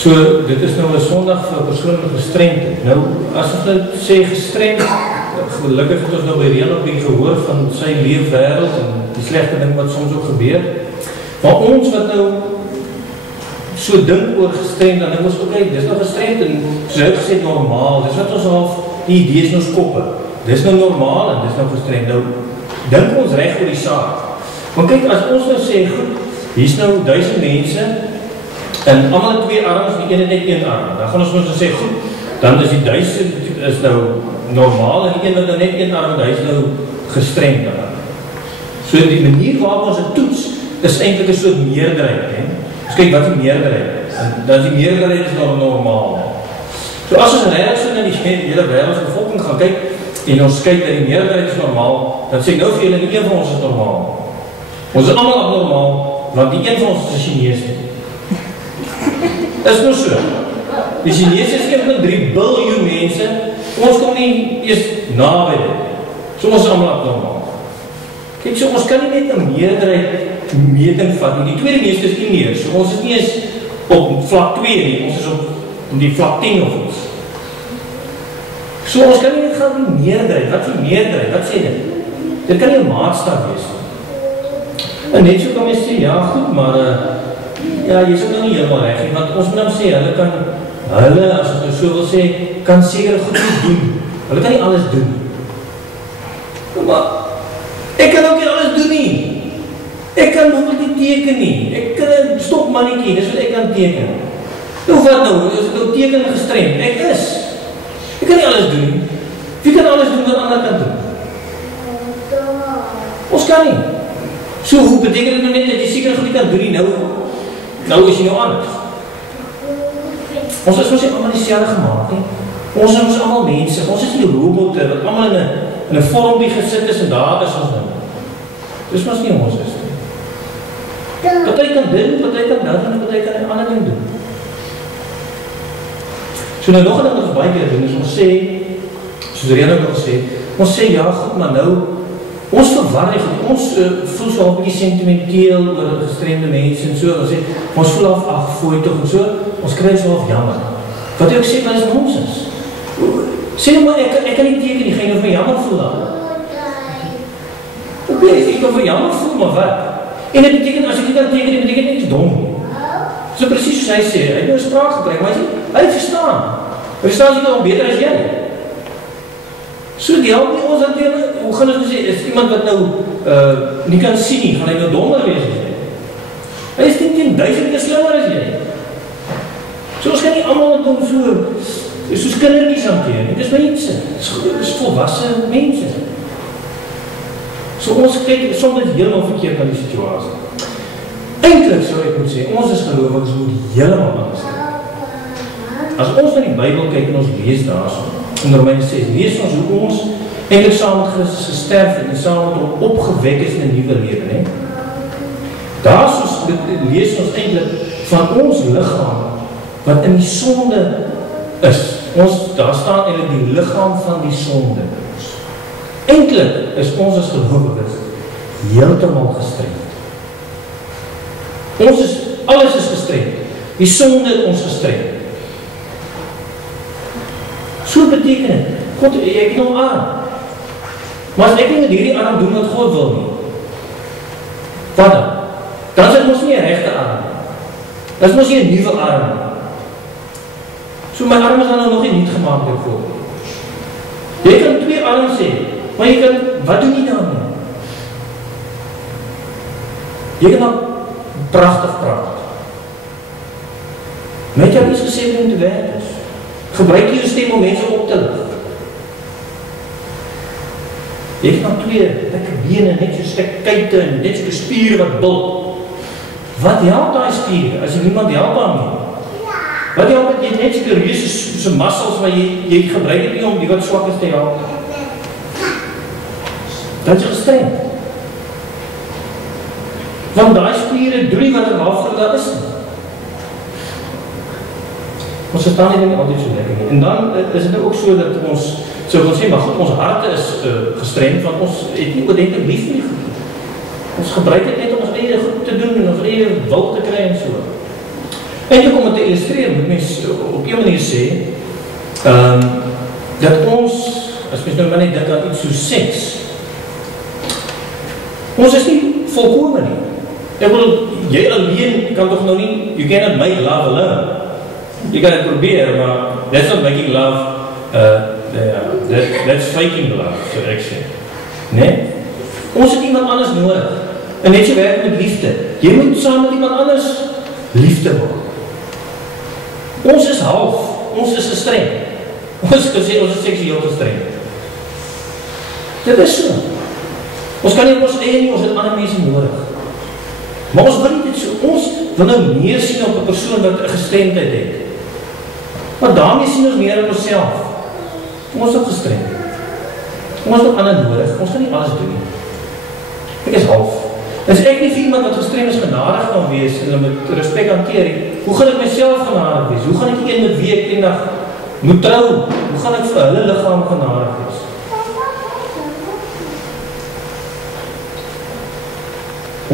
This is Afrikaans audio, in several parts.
So, dit is nou 'n Sondag vir persoonlike gestremdheid. Nou, as ons nou sê gestremd, gelukkig het ons nou by Reën op die gehoor van sy leefwêreld en die slegte ding wat soms ook gebeur. Maar ons wat nou so dink oor gestremd, dan dink ons ook, dis nou gestremd en soos hy gesê normaal, dis wat ons half die idees in ons koppe. Dis nou normaal en dis nou gestremd. Nou, dink ons reg oor die saak. Want kyk, as ons nou sê, goed, hier's nou 1000 mense, en allemaal 2 arms, die ene net 1 arm. Dan gaan ons nou sê, goed, dan is die 1000 is nou normaal, en die ene wat net 1 arm, hy is nou gestremd. So die manier waarop ons het toets, is eintlik 'n soort meerderheid. Dus kyk, wat die meerderheid is. En dan die meerderheid is nou normaal. So as ons reg so na die hele wêreldbevolking gaan kyk, en ons kyk dat die meerderheid is normaal, dan sê ek nou vir julle, nie een van ons is normaal. Ons is allemaal abnormaal, want die een van ons is 'n Chinees. Is nou so. Die Chinese is 1,3 biljoen mense, ons kom nie eers naby dit. So ons is allemaal abnormaal. Kijk, so ons kan nie net 'n meerderheid meting vat, en die tweede meeste is nie meer, so ons is nie eens op vlak 2 nie, ons is op die vlak 10 of ons. So ons kan nie net gaan die meerderheid, wat is die meerderheid, wat sê dit? Dit kan nie 'n maatstaf wees. En net so kan jy sê, ja goed, maar ja, jy is ook nou nie helemaal reg nie, want ons moet nou sê, hulle, as ons nou so wil sê, kan seker goed nie doen. Hulle kan nie alles doen. Maar, ek kan ook nie alles doen nie. Ek kan bijvoorbeeld nie teken nie. Ek kan een stopmannetjie, dis wat ek kan teken. Nou wat nou, as ek nou teken gestremd, ek is. Ek kan nie alles doen nie. Wie kan alles doen wat ander kan doen? Ons kan nie. So, hoe beteken dit nou net dat jy seker goed nie kan doen nie, nou is jy nou anders. Ons is ons nie allemaal dieselfde gemaakt, nie. Ons is allemaal mense, ons is nie robotte, wat allemaal in 'n vormpie gesit is, en daar is ons nou. Dis ons nie ons is nie. Party kan dit, party kan dat, en party kan 'n ander ding doen. So nou nog een ding wat ons baie keer doen, is ons sê, soos Reën ook al sê, ons sê, ja goed, maar nou, ons verwar nie, ons voel so 'n bietjie sentimenteel oor gestremde mense en so, ons voel af, ag, fooi toch en so, ons kry so af jammer. Wat ek sê, wat is nonsens? Sê nou maar, ek kan nie teken nie, gaan jy nou vir jammer voel dan? Oké, ek kan vir jammer voel, maar wat? En dit beteken, as ek nie kan teken, dit beteken niks dom. So precies soos hy sê, hy het nou spraak gebruik, maar hy verstaan. Hy verstaan sy nou beter as jy. So die help nie ons hanteer, hoe gaan ons sê, is iemand wat nou nie kan sien nie, gaan hy nou dommer wees as jy. Hy is nie 10,000 keer slimmer as jy. So ons kan nie allemaal doen soos kindertjies hanteer nie, dis mense, dis volwasse mense. So ons kyk soms helemaal verkeerd aan die situasie. Eintlik sou ek moet sê, ons is gelowiges moet helemaal anders kyk. As ons na die Bybel kyk en ons lees daar so, in Romeine 6, lees ons hoe ons eintlik saam met Christus gesterf het en saam met hom opgewek is in 'n nuwe lewe, né? Daar soos lees ons eintlik van ons liggaam wat in die sonde is. Daar staan eintlik die liggaam van die sonde. Eintlik is ons as gelowiges heeltemal gestremd. Alles is gestremd. Die sonde het ons gestremd. So beteken het, God, ek het nou arm. Maar as ek nie met hierdie arm doen wat God wil nie, wat dan? Dan is het ons nie 'n regte arm. Dan is ons nie 'n nuwe arm. So my arm is dan nou nog nie niet gemaakt door God. Jy kan 2 arms hê, maar jy kan, wat doen jy dan nie? Jy kan dan pragtig praat. Met jou iets gesê om te werk is. Gebruik jy jou stem om mense op te lig. Jy het dan 2 dikke bene, net so stuk kuite en net so spier wat bult. Wat help daai spier as jy niemand help aan nie? Wat help het jy net so reuse so muscles wat jy gebruik het nie om die wat swak is te help? Dan is jy gestremd. Want daai spiere doen nie wat er waarvoor daar is nie. Ons verstaan nie altyd so lekker nie. En dan is het ook so dat ons, so wil sê, maar goed, ons harte is gestremd, want ons het nie oordentlik lief nie goed. Ons gebruik het net om ons eie goed te doen, en ons eie wil te kry en so. Eintlik om het te illustreer, moet mens op een manier sê, dat ons, as mens nou maar net dink aan iets so seks, ons is nie volkome nie. Ek wil, jy alleen kan toch nou nie, you cannot make love alone. Jy kan het probeer, maar that's not making love, that's faking love, so ek sê. Nee? Ons het iemand anders nodig. En net so werk met liefde. Jy moet saam met iemand anders liefde maak. Ons is half, ons is gestreng. Ons kan sê, ons is seksueel gestreng. Dit is so. Ons kan nie op ons eie nie, ons het ander mense nodig. Maar ons wil nie dit so, ons wil nou meer sien op 'n persoon wat 'n gestremdheid het. Maar daarmee sien ons meer op onsself. Ons is ook gestremd. Ons het ander nodig, ons kan nie alles doen nie. Ek is half. As ek nie vir iemand wat gestremd is genadig kan wees en hulle met respek hanteer, hoe gaan ek myself genadig wees? Hoe gaan ek een met wie ek eendag moet trou? Hoe gaan ek vir hulle liggaam genadig wees?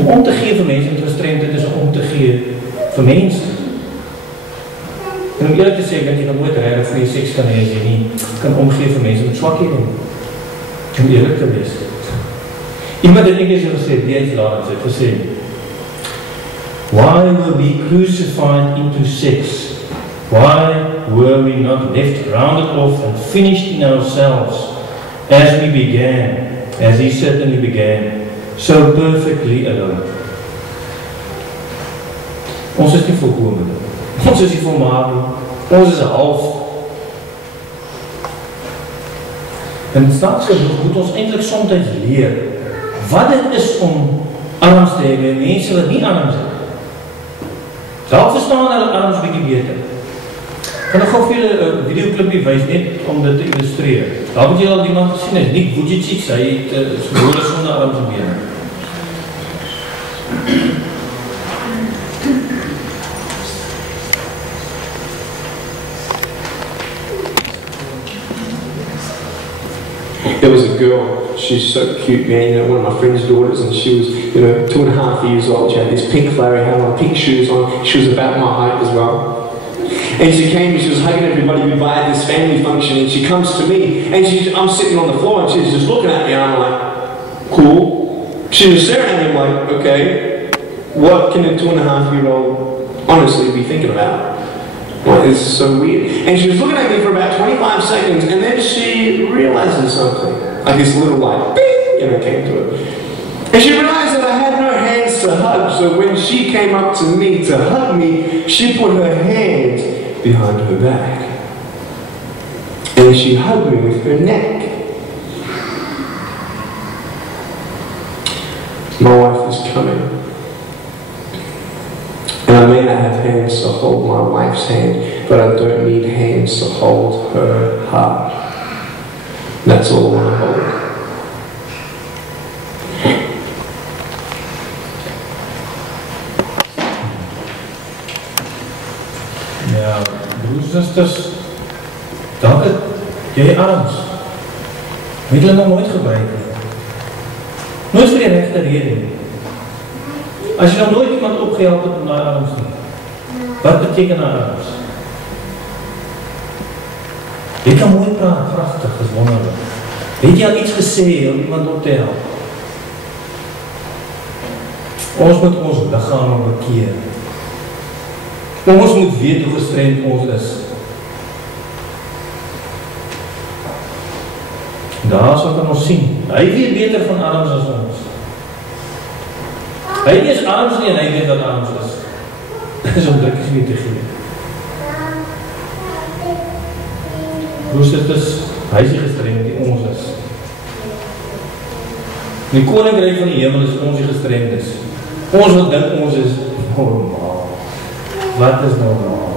Om te gee vir mense met gestremdheid is om te gee vir mense. En om eerlijk te sê, dat jy nog nooit regtig vir jy seks kan hê as jy nie kan omgee vir mense met swakhede. Om eerlijk te wees. Iemand het Engels gesê, D.H. Lawrence het gesê, why were we crucified into sex? Why were we not left rounded off and finished in ourselves as we began, as he certainly began, so perfectly alone? Ons is nie volkome. Ons is nie volmaak. Ons is half. En staats genoeg moet ons eintlik soms leer wat dit is om arms te hê by mense wat nie arms het. Dalk verstaan hulle arms bietjie beter. Kan ek gou vir julle 'n videoklipie wys net om dit te illustreer. Daar moet jy al iemand gesien het, Nick Vujicic, hy het gebore sonder arms en bene. There was a girl, she's so cute, man, you know, one of my friend's daughters, and she was, 2.5 years old. She had this pink flowery hair on, pink shoes on. She was about my height as well. And she came and she was hugging everybody. We had this family function, and she comes to me, and I'm sitting on the floor, and she's just looking at me, and I'm like, cool. She was staring at me, I'm like, okay, what can a 2.5-year-old honestly be thinking about? Well, this is so weird. And she was looking at me for about 25 seconds, and then she realizes something. Like this little light, beep, came to her. And she realized that I had no hands to hug, so when she came up to me to hug me, she put her hand behind her back. And she hugged me with her neck. My wife is coming. And I may not have hands to hold my wife's hand, but I don't need hands to hold her heart. That's all I hold. Ja, broers en susters, dank het jy arms. Het hulle nog nooit gebruik. Nooit vir die regte rede. As jy nog nooit iemand opgehelp het om die arms nie, wat beteken die arms? Jy kan mooi praat, prachtig, is wonderlik. Het jy al iets gesê om iemand op te help? Ons moet ons lichaam bekeer. Ons moet weet hoe gestremd ons is. Daar sal kan ons sien. Hy weet beter van arms as ons. Hy is arms nie en hy weet wat arms is. Dit is om drukkies nie te gee. Broers, dit is, hy is die gestremd die ons is. Die koninkryk van die hemel is ons die gestremd is. Ons wat dink ons is normaal. Wat is normaal?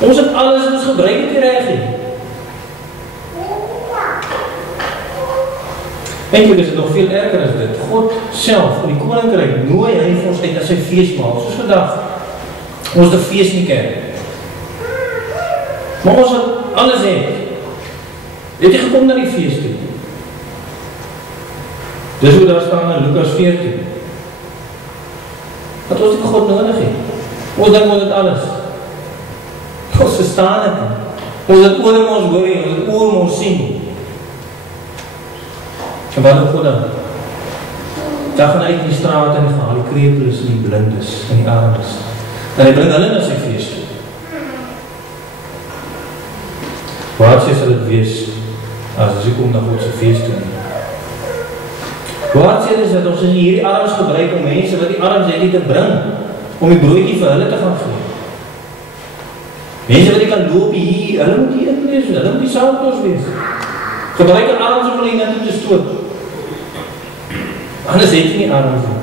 Ons het alles in ons gebruik het die reg nie. Eintlik is dit nog veel erger as dit. God self, in die koninkryk, nooi hy vir ons uit na sy feestmaal. Soos vandag, ons die feest nie ken. Maar ons wat alles het jy gekom na die feest toe. Dis hoe daar staan in Lukas 14. Dat ons die God nodig het. Ons dink ons het alles. Ons verstaan het nie. Ons het oor ons hoor, ons het oor ons sien. En wat doen God dan? Daar gaan uit die straat en die gehaal, die krepeles en die blindes en die armes. En hy bring hulle na sy feest toe. Waar sal dit wees as ek kom na God se feest toe? Waar is dat ons hierdie arms gebruik om mense wat die arms het nie te bring, om die broodjie vir hulle te gaan gee? Mense wat die kan loop hier, hulle moet hier inlees, hulle moet die saakloos wees. Gebruik die arms om hulle nie te stoot. Anders het jy nie arms nie.